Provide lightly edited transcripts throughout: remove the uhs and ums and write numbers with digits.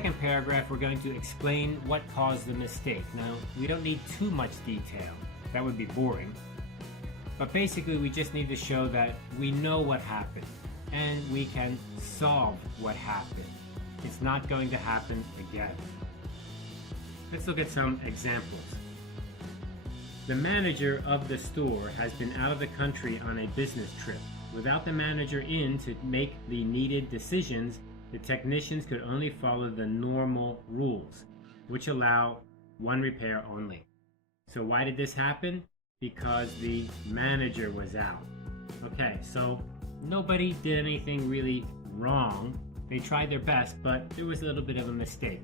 second paragraph, we're going to explain what caused the mistake. Now, we don't need too much detail. That would be boring. But basically, we just need to show that we know what happened and we can solve what happened. It's not going to happen again. Let's look at some examples. The manager of the store has been out of the country on a business trip. Without the manager in to make the needed decisions, the technicians could only follow the normal rules, which allow one repair only. So why did this happen? Because the manager was out. Okay, so nobody did anything really wrong. They tried their best, but there was a little bit of a mistake.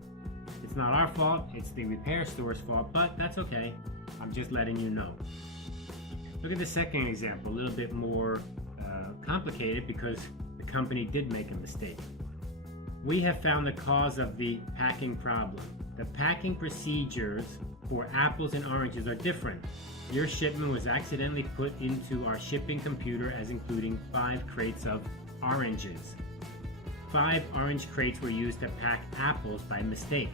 It's not our fault, it's the repair store's fault, but that's okay. I'm just letting you know. Look at the second example, a little bit more complicated because the company did make a mistake. We have found the cause of the packing problem. The packing procedures for apples and oranges are different. Your shipment was accidentally put into our shipping computer as including 5 crates of oranges. 5 orange crates were used to pack apples by mistake.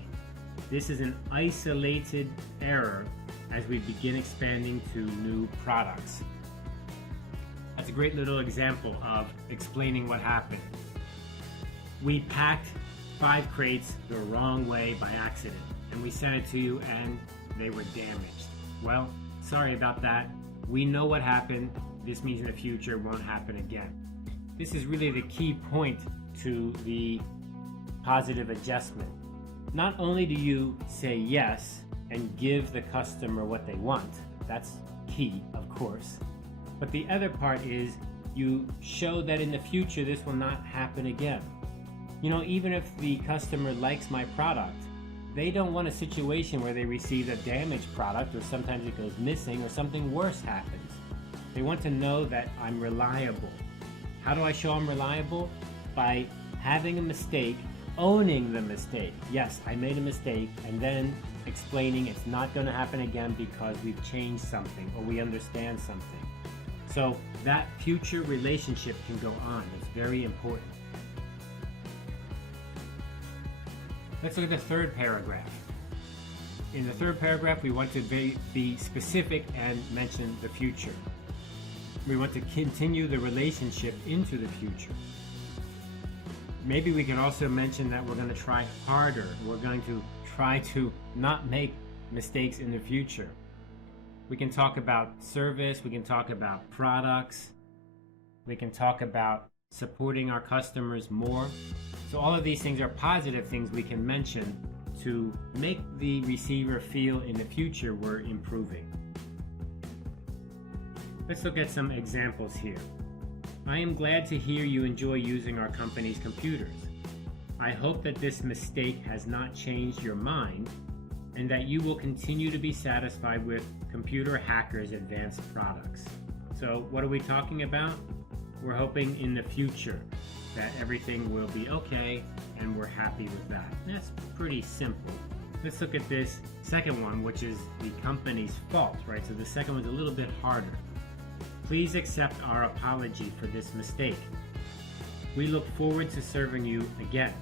This is an isolated error as we begin expanding to new products. That's a great little example of explaining what happened. We packed 5 crates the wrong way by accident, and we sent it to you and they were damaged. Well, sorry about that. We know what happened. This means in the future it won't happen again. This is really the key point to the positive adjustment. Not only do you say yes and give the customer what they want, that's key, of course, but the other part is you show that in the future this will not happen again. You know, even if the customer likes my product, they don't want a situation where they receive a damaged product, or sometimes it goes missing, or something worse happens. They want to know that I'm reliable. How do I show I'm reliable? By having a mistake, owning the mistake. Yes, I made a mistake, and then explaining it's not going to happen again because we've changed something or we understand something. So that future relationship can go on. It's very important. Let's look at the third paragraph. In the third paragraph, we want to be specific and mention the future. We want to continue the relationship into the future. Maybe we can also mention that we're going to try harder. We're going to try to not make mistakes in the future. We can talk about service, we can talk about products, we can talk about supporting our customers more. So all of these things are positive things we can mention to make the receiver feel in the future we're improving. Let's look at some examples here. I am glad to hear you enjoy using our company's computers. I hope that this mistake has not changed your mind and that you will continue to be satisfied with Computer Hackers Advanced products. So what are we talking about? We're hoping in the future that everything will be okay and we're happy with that. That's pretty simple. Let's look at this second one, which is the company's fault, right? So the second one's a little bit harder. Please accept our apology for this mistake. We look forward to serving you again.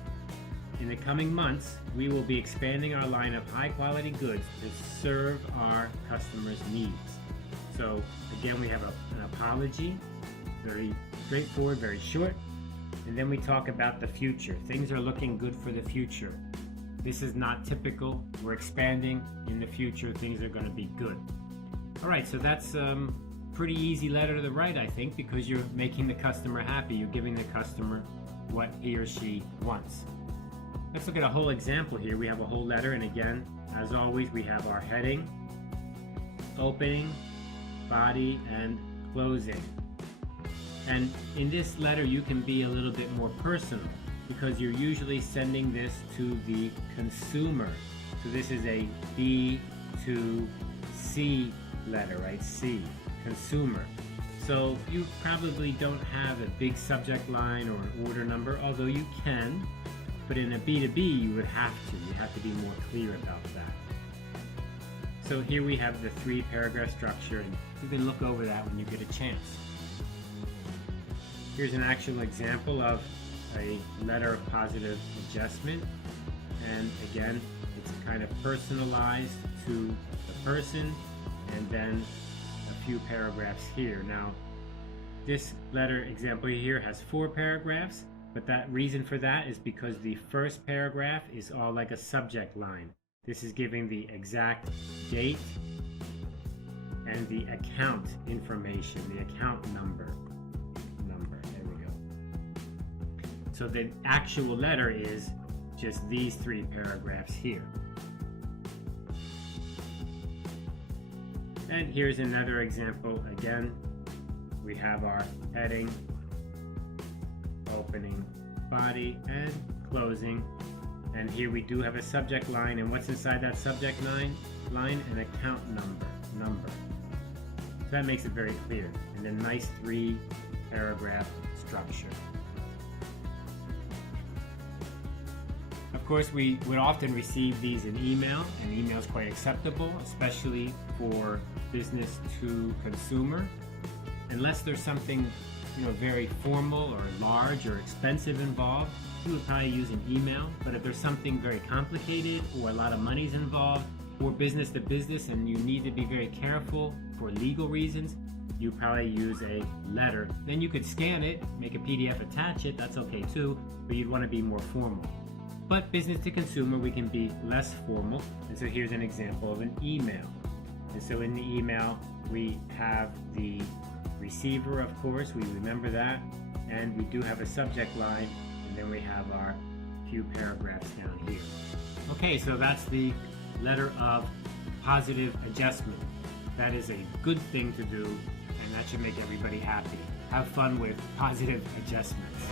In the coming months, we will be expanding our line of high-quality goods to serve our customers' needs. So again, we have an apology, very straightforward, very short, and then we talk about the future. Things are looking good for the future. This is not typical. We're expanding. In the future, things are going to be good. All right, so that's pretty easy letter to write, I think, because you're making the customer happy. You're giving the customer what he or she wants. Let's look at a whole example here. We have a whole letter, and again, as always, we have our heading, opening, body, and closing. And in this letter, you can be a little bit more personal because you're usually sending this to the consumer. So this is a B to C letter, right? C, consumer. So you probably don't have a big subject line or an order number, although you can. But in a B2B, you would have to. You have to be more clear about that. So here we have the 3-paragraph structure, and you can look over that when you get a chance. Here's an actual example of a letter of positive adjustment. and again, it's kind of personalized to the person, and then a few paragraphs here. Now, this letter example here has 4 paragraphs, but that reason for that is because the first paragraph is all like a subject line. This is giving the exact date and the account information, the account number. There we go. So the actual letter is just these 3 paragraphs here. And here's another example. Again, we have our heading, opening, body, and closing. And here we do have a subject line, and what's inside that subject line? An account number. So that makes it very clear. And a nice 3-paragraph structure. Of course, we would often receive these in email, and email is quite acceptable, especially for business to consumer. Unless there's something, very formal or large or expensive involved, you would probably use an email. But if there's something very complicated or a lot of money's involved, or business to business, and you need to be very careful for legal reasons, you probably use a letter. Then you could scan it, make a PDF, attach it, that's okay too, but you'd want to be more formal. But business to consumer, we can be less formal, and so here's an example of an email. And so in the email, we have the receiver, of course, we remember that, and we do have a subject line, and then we have our few paragraphs down here. Okay, so that's the letter of positive adjustment. That is a good thing to do, and that should make everybody happy. Have fun with positive adjustments.